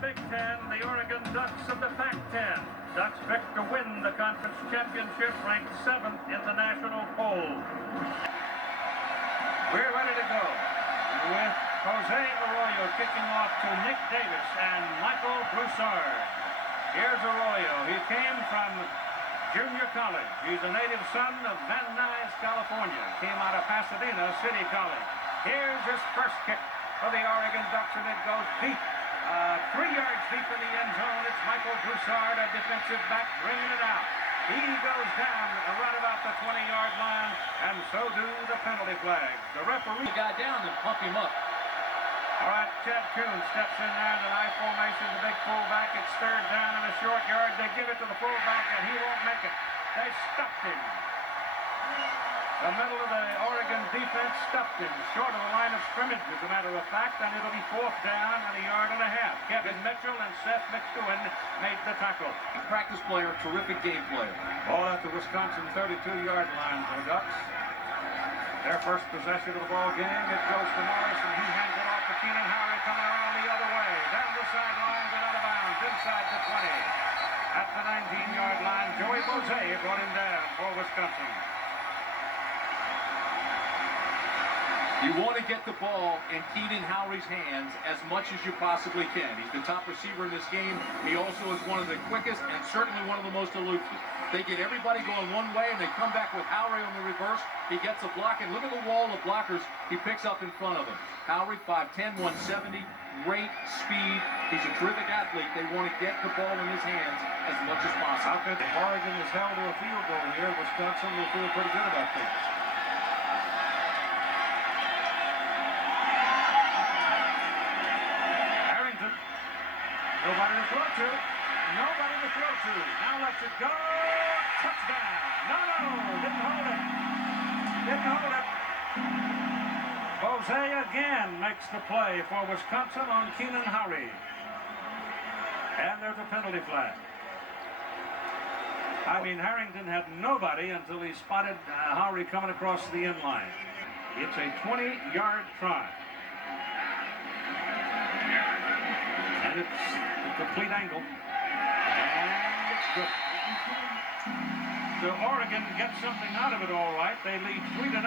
Big Ten, the Oregon Ducks of the Pac-10. Ducks picked to win the conference championship, ranked 7th in the national poll. We're ready to go with Jose Arroyo kicking off to Nick Davis and Michael Broussard. Here's Arroyo. He came from junior college. He's a native son of Van Nuys, California. Came out of Pasadena City College. Here's his first kick for the Oregon Ducks, and it goes deep. 3 yards deep in the end zone. It's Michael Broussard, a defensive back, bringing it out. He goes down right about the 20-yard line, and so do the penalty flags. The referee got down and pump him up. All right, Chad Kuhn steps in there in the I formation, the big fullback. It's third down in a short yard. They give it to the fullback, and he won't make it. They stuffed him. The middle of the Oregon defense stuffed him short of the line of scrimmage, as a matter of fact, and it'll be 4th down and 1.5 yards. Kevin Mitchell and Seth McEwen made the tackle. Practice player, terrific game player. Ball at the Wisconsin 32-yard line for the Ducks. Their first possession of the ball game. It goes to Morris, and he hands it off to Keenan Howry, coming around the other way. Down the sidelines and out of bounds, inside the 20. At the 19-yard line, Joey Boze brought him down for Wisconsin. You want to get the ball in Keenan Howry's hands as much as you possibly can. He's the top receiver in this game. He also is one of the quickest and certainly one of the most elusive. They get everybody going one way, and they come back with Howry on the reverse. He gets a block, and look at the wall of blockers he picks up in front of him. Howry, 5'10", 170, great speed. He's a terrific athlete. They want to get the ball in his hands as much as possible. If Oregon is held to a field goal here, Wisconsin will feel pretty good about things. Nobody to throw to. Nobody to throw to. Now lets it go. Touchdown. No. Didn't hold it. Boze again makes the play for Wisconsin on Keenan Howry. And there's a penalty flag. I mean, Harrington had nobody until he spotted Howry coming across the end line. It's a 20-yard try. And it's a complete angle. And it's good. So Oregon gets something out of it all right. They lead 3-0,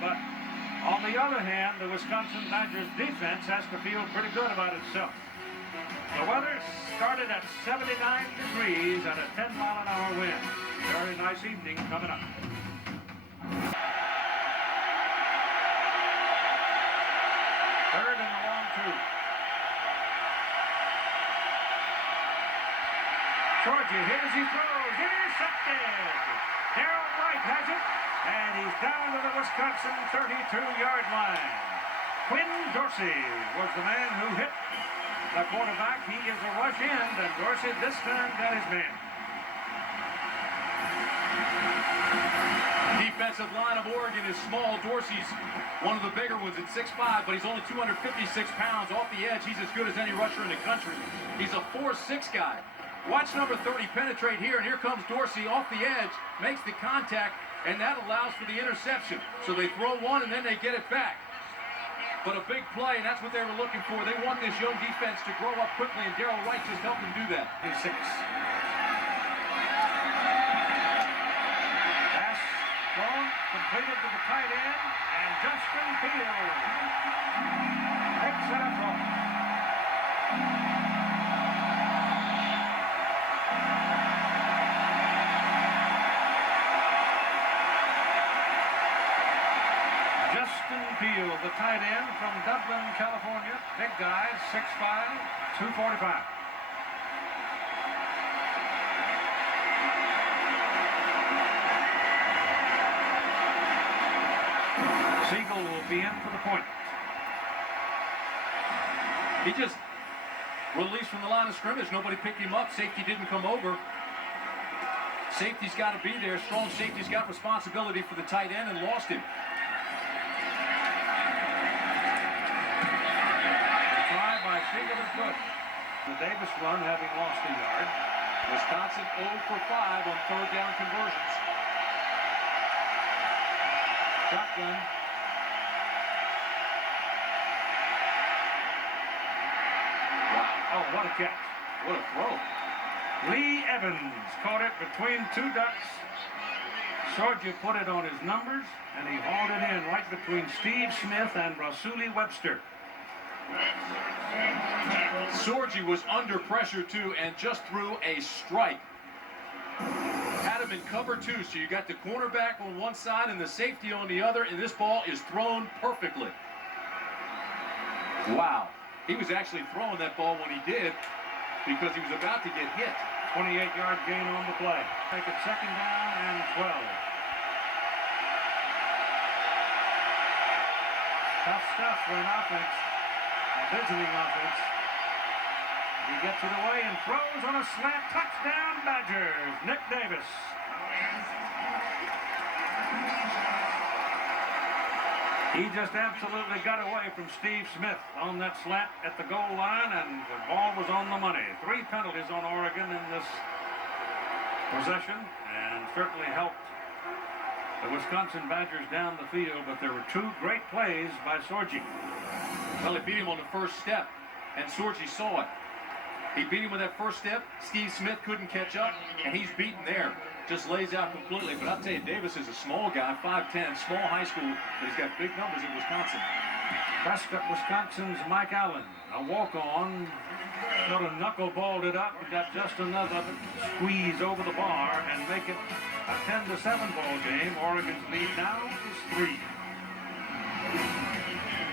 but on the other hand, the Wisconsin Badgers defense has to feel pretty good about itself. The weather started at 79 degrees and a 10-mile-an-hour wind. Very nice evening coming up. Third and a long two. Georgia, here as he throws, intercepted. Darrell Wright has it, and he's down to the Wisconsin 32-yard line. Quinn Dorsey was the man who hit the quarterback. He is a rush end, and Dorsey this time got his man. Defensive line of Oregon is small. Dorsey's one of the bigger ones at 6'5", but he's only 256 pounds. Off the edge, he's as good as any rusher in the country. He's a 4'6" guy. Watch number 30 penetrate here, and here comes Dorsey off the edge, makes the contact, and that allows for the interception. So they throw one, and then they get it back. But a big play, and that's what they were looking for. They want this young defense to grow up quickly, and Darrell Wright just helped them do that. 6. Pass thrown, completed to the tight end, and Justin Fields picks it up off. Field, the tight end from Dublin, California. Big guy, 6'5", 245. Siegel will be in for the point. He just released from the line of scrimmage. Nobody picked him up. Safety didn't come over. Safety's got to be there. Strong safety's got responsibility for the tight end and lost him. Siegel is good. The Davis run having lost a yard. Wisconsin 0 for 5 on third down conversions. Shotgun. Wow. Oh, what a catch. What a throw. Lee Evans caught it between two ducks. Sorgia put it on his numbers, and he hauled it in right between Steve Smith and Rasuli Webster. Sorgi was under pressure too and just threw a strike. Had him in cover two, so you got the cornerback on one side and the safety on the other, and this ball is thrown perfectly. Wow. He was actually throwing that ball when he did because he was about to get hit. 28-yard gain on the play. Make it 2nd down and 12. Tough stuff for an offense, a visiting offense. He gets it away and throws on a slant. Touchdown, Badgers. Nick Davis. He just absolutely got away from Steve Smith on that slant at the goal line, and the ball was on the money. 3 penalties on Oregon in this possession, and certainly helped the Wisconsin Badgers down the field, but there were 2 great plays by Sorgi. Well, he beat him on the first step, and Sorgi saw it. He beat him with that first step. Steve Smith couldn't catch up, and he's beaten there. Just lays out completely. But I'll tell you, Davis is a small guy, 5'10", small high school, but he's got big numbers in Wisconsin. Prescott, Wisconsin's Mike Allen, a walk-on, sort of knuckleballed it up and got just another squeeze over the bar and make it a 10-7 ball game. Oregon's lead now is 3.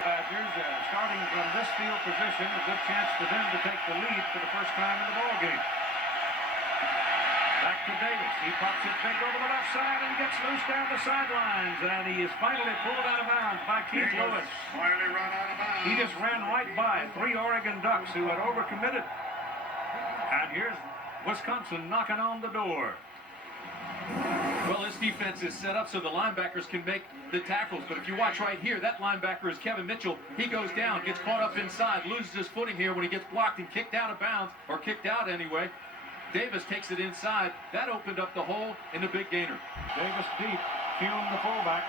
Badgers starting from this field position, a good chance for them to take the lead for the first time in the ball game. Back to Davis. He pops it big over the left side and gets loose down the sidelines, and he is finally pulled out of bounds by Keith Lewis. Finally run out of bounds. He just ran right by 3 Oregon Ducks who had overcommitted. And here's Wisconsin knocking on the door. Well, this defense is set up so the linebackers can make the tackles. But if you watch right here, that linebacker is Kevin Mitchell. He goes down, gets caught up inside, loses his footing here when he gets blocked and kicked out of bounds, or kicked out anyway. Davis takes it inside. That opened up the hole in the big gainer. Davis deep. Kuhn, the fullback.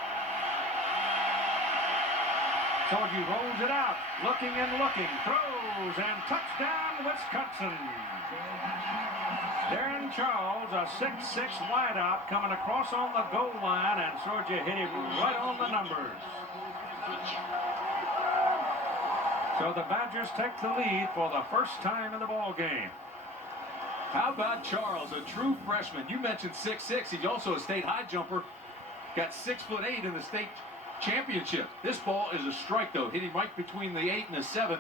Sorgi rolls it out. Looking and looking. Throws and touchdown, Wisconsin. Darren Charles, a 6'6" wideout coming across on the goal line, and Sorgi hit him right on the numbers. So the Badgers take the lead for the first time in the ball game. How about Charles, a true freshman? You mentioned 6'6". He's also a state high jumper. Got 6'8" in the state championship. This ball is a strike, though. Hit him right between the 8 and the 7.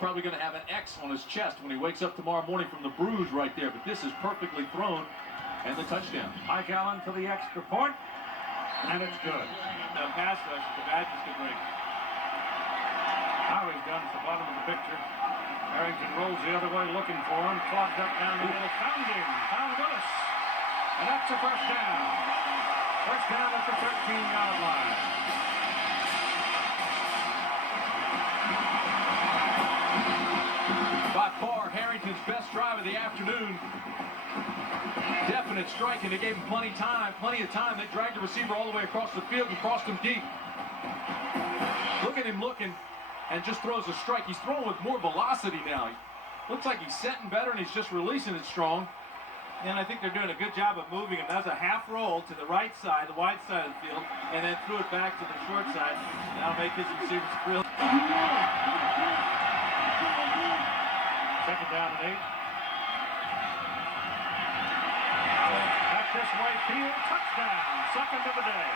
Probably going to have an X on his chest when he wakes up tomorrow morning from the bruise right there. But this is perfectly thrown, and the touchdown. Mike Allen for the extra point, and it's good. The pass rush the Badgers could bring. Now he's done at the bottom of the picture. Harrington rolls the other way looking for him. Clogged up down the middle. Found him. Found Willis. And that's a first down. First down at the 13-yard line. By far, Harrington's best drive of the afternoon. Definite strike, and they gave him plenty of time. They dragged the receiver all the way across the field and crossed him deep. Look at him looking, and just throws a strike. He's throwing with more velocity now. Looks like he's setting better, and he's just releasing it strong. And I think they're doing a good job of moving him. That was a half roll to the right side, the wide side of the field, and then threw it back to the short side. That'll make his receivers thrill. Second down and 8. Back this way, field touchdown. Second of the day.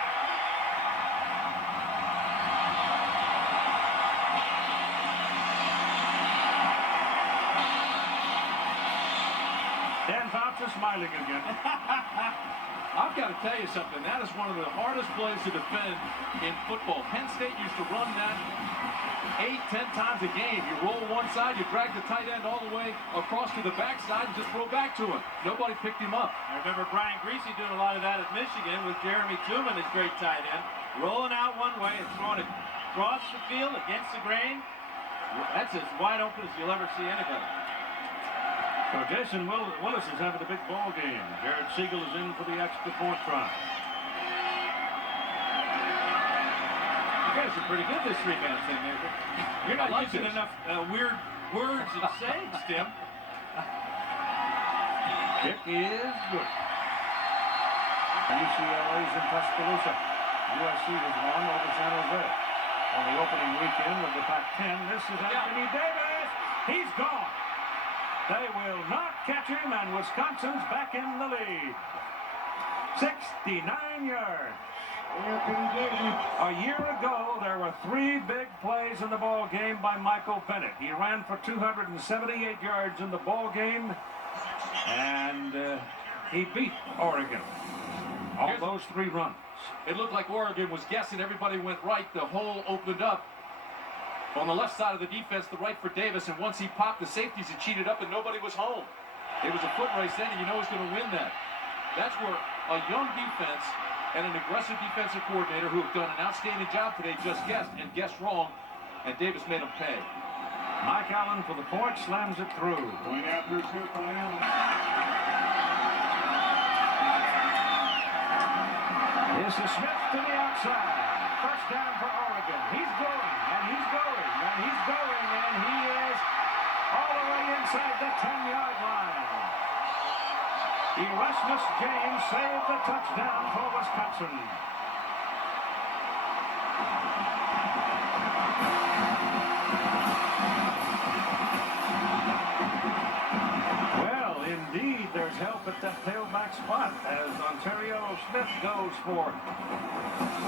Dan Fouts smiling again. I've got to tell you something. That is one of the hardest plays to defend in football. Penn State used to run that 8-10 times a game. You roll one side, you drag the tight end all the way across to the backside and just throw back to him. Nobody picked him up. I remember Brian Greasy doing a lot of that at Michigan with Jeremy Tooman, his great tight end, rolling out one way and throwing it across the field against the grain. That's as wide open as you'll ever see anybody. So Jason Willis is having a big ball game. Jared Siegel is in for the extra point try. You guys are pretty good this 3-man thing, Nathan. You're not using enough weird words and sayings, Tim. Kick is good. UCLA's in Tuscaloosa. USC has won over San Jose on the opening weekend of the Pac-10. This is Anthony Davis. He's gone. They will not catch him, and Wisconsin's back in the lead. 69 yards. A year ago, there were 3 big plays in the ball game by Michael Bennett. He ran for 278 yards in the ball game, and he beat Oregon. All those 3 runs. It looked like Oregon was guessing. Everybody went right. The hole opened up on the left side of the defense, the right for Davis, and once he popped the safeties, he cheated up, and nobody was home. It was a foot race then, and you know he's going to win that. That's where a young defense and an aggressive defensive coordinator who have done an outstanding job today just guessed and guessed wrong, and Davis made them pay. Mike Allen for the point, slams it through. Going after two for Allen. This is Smith to the outside. First down for Oregon. He's going, and he's going, and he's going, and he is all the way inside the 10-yard line. Erasmus James saved the touchdown for Wisconsin. Well, indeed, there's help at that tailback spot as Ontario Smith goes for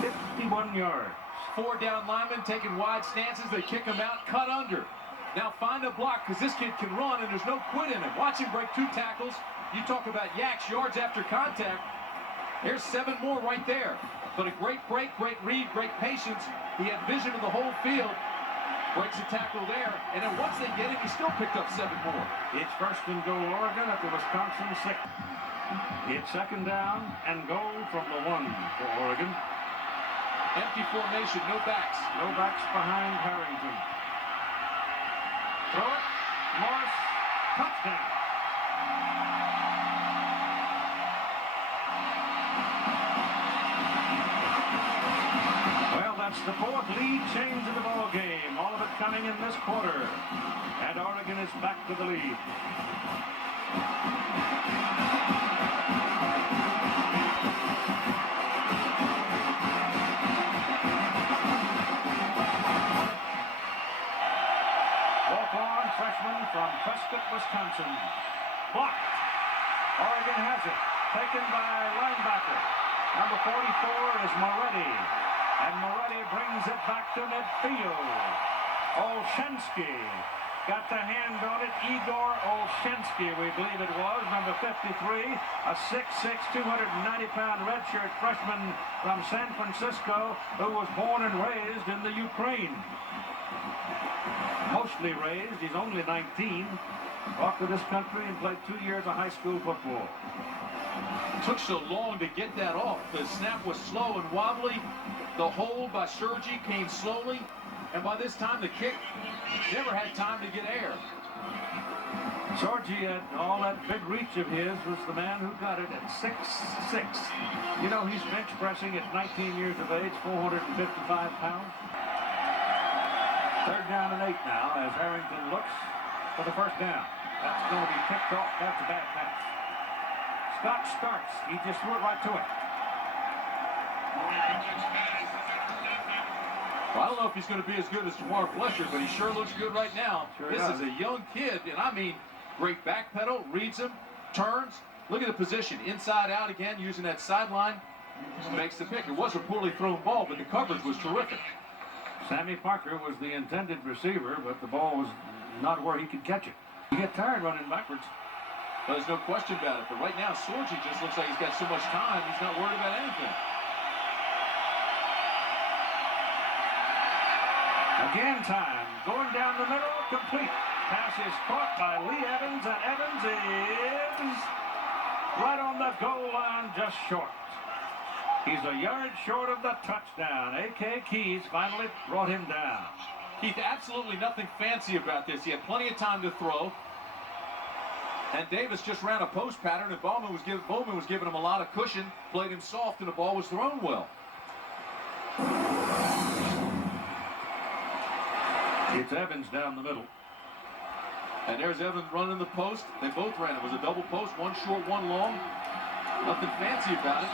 51 yards. 4 down linemen taking wide stances. They kick him out, cut under. Now find a block because this kid can run and there's no quit in him. Watch him break 2 tackles. You talk about yaks, yards after contact. Here's 7 more right there. But a great break, great read, great patience. He had vision of the whole field. Breaks a tackle there. And then once they get it, he still picked up 7 more. It's first and goal Oregon at the Wisconsin 6. It's second down and goal from the 1 for Oregon. Empty formation, no backs. No backs behind Harrington. Throw it. Morris. Touchdown. Well, that's the 4th lead change in the ball game. All of it coming in this quarter. And Oregon is back to the lead. Walk-on freshman from Prescott, Wisconsin. Blocked. Oregon has it. Taken by linebacker. Number 44 is Moretti. And Moretti brings it back to midfield. Olszewski got the hand on it. Igor Olszewski, we believe it was, number 53, a 6'6", 290-pound redshirt freshman from San Francisco who was born and raised in the Ukraine. Mostly raised, he's only 19, walked to this country and played 2 years of high school football. Took so long to get that off. The snap was slow and wobbly. The hold by Sergi came slowly. And by this time, the kick never had time to get air. Sergi, at all that big reach of his, was the man who got it at 6'6". You know, he's bench pressing at 19 years of age, 455 pounds. Third down and 8 now as Harrington looks for the first down. That's going to be picked off. That's a bad pass. Scott starts. He just threw it right to it. Well, I don't know if he's going to be as good as Jamar Fletcher, but he sure looks good right now. Sure This does. is a young kid, and I mean, great back pedal, reads him, turns. Look at the position, inside out again, using that sideline. Makes the pick. It was a poorly thrown ball, but the coverage was terrific. Sammy Parker was the intended receiver, but the ball was not where he could catch it. You get tired running backwards. Well, there's no question about it. But right now, Sorgi just looks like he's got so much time, he's not worried about anything. Again time. Going down the middle, complete. Pass is caught by Lee Evans, and Evans is right on the goal line, just short. He's a yard short of the touchdown. A.K. Keys finally brought him down. Keith, absolutely nothing fancy about this. He had plenty of time to throw. And Davis just ran a post pattern, and Bowman was giving him a lot of cushion, played him soft, and the ball was thrown well. It's Evans down the middle. And there's Evans running the post. They both ran. It was a double post, one short, one long. Nothing fancy about it.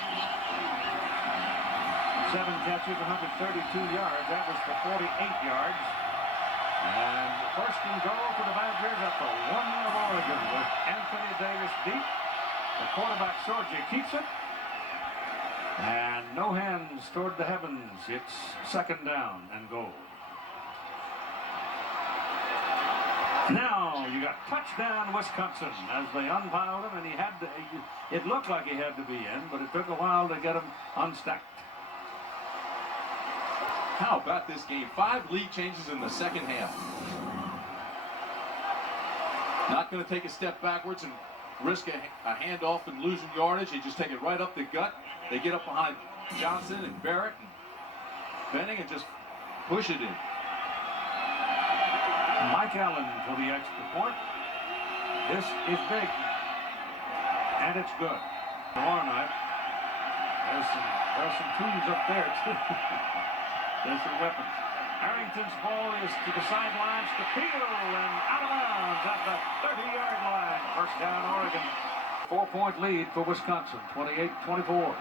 7 catches, 132 yards. That was for 48 yards. And first and goal for the Badgers at the 1 of Oregon with Anthony Davis deep. The quarterback Sorgi keeps it. And no hands toward the heavens. It's second down and goal. Now you got touchdown Wisconsin as they unpiled him, and he had to, it looked like he had to be in, but it took a while to get him unstacked. How about this game? 5 lead changes in the second half. Not going to take a step backwards and risk a handoff and losing yardage. They just take it right up the gut. They get up behind Johnson and Barrett and Benning and just push it in. Mike Allen for the extra point. This is big. And it's good. Tomorrow night, there's some tools up there too. There's some weapons. Harrington's ball is to the sidelines to Peel and out of bounds at the 30-yard line. First down, Oregon. 4-point lead for Wisconsin, 28-24.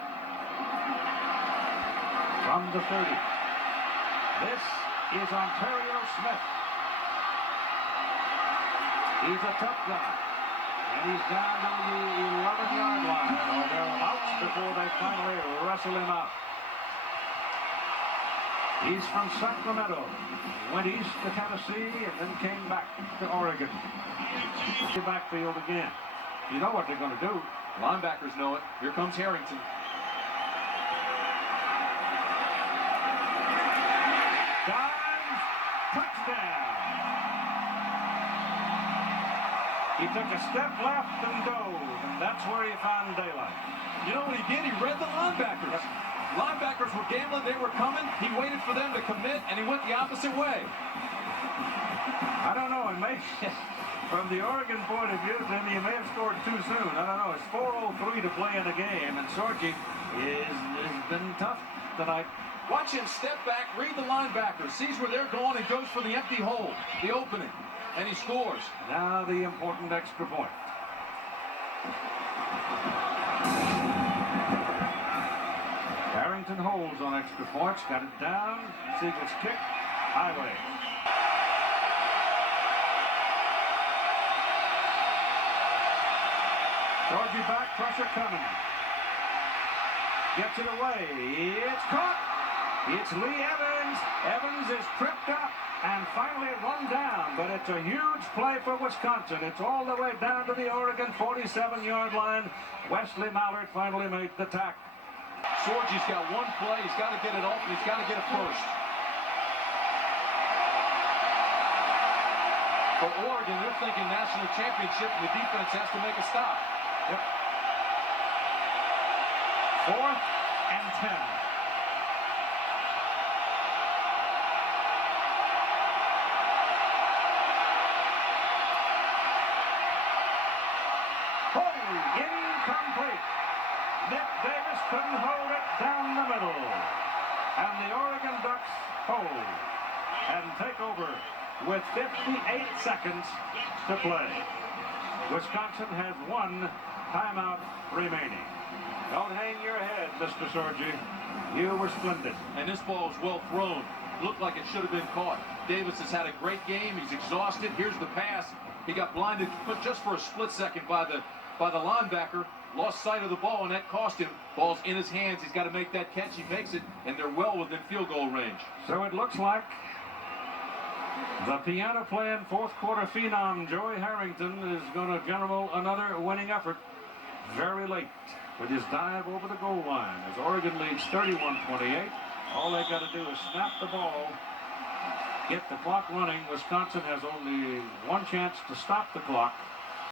From the 30. This is Ontario Smith. He's a tough guy. And he's down to the 11-yard line. Oh, they're out before they finally wrestle him out. He's from Sacramento, went east to Tennessee, and then came back to Oregon. The backfield again. You know what they're going to do. Linebackers know it. Here comes Harrington. Dives, touchdown. He took a step left and dove, and that's where he found daylight. You know what he did? He read the linebackers. Yep. Linebackers were gambling. They were coming. He waited for them to commit, and he went the opposite way. I don't know. It may, from the Oregon point of view, then he may have scored too soon. I don't know. It's 4:03 to play in the game, and Sorgi has been tough tonight. Watch him step back, read the linebacker, sees where they're going, and goes for the empty hole, the opening, and he scores. Now the important extra point. Harrington holds on extra points, got it down. Siegel's kick, highway. Sorgi back, pressure coming. Gets it away. It's caught. It's Lee Evans. Evans is tripped up and finally run down, but it's a huge play for Wisconsin. It's all the way down to the Oregon 47-yard line. Wesley Mallard finally made the tackle. Sorgi's got one play. He's got to get it off, and he's got to get it first. For Oregon, they're thinking national championship, and the defense has to make a stop. Yep. 4th and 10. Incomplete. Nick Davis couldn't hold it down the middle. And the Oregon Ducks hold and take over with 58 seconds to play. Wisconsin has 1 timeout remaining. Don't hang your head, Mr. Sorgi. You were splendid. And this ball was well thrown. Looked like it should have been caught. Davis has had a great game. He's exhausted. Here's the pass. He got blinded just for a split second by the linebacker. Lost sight of the ball, and that cost him. Ball's in his hands. He's got to make that catch. He makes it, and they're well within field goal range. So it looks like the piano-playing fourth-quarter phenom Joey Harrington is going to generate another winning effort very late with his dive over the goal line. As Oregon leads 31-28, all they got to do is snap the ball, get the clock running. Wisconsin has only one chance to stop the clock,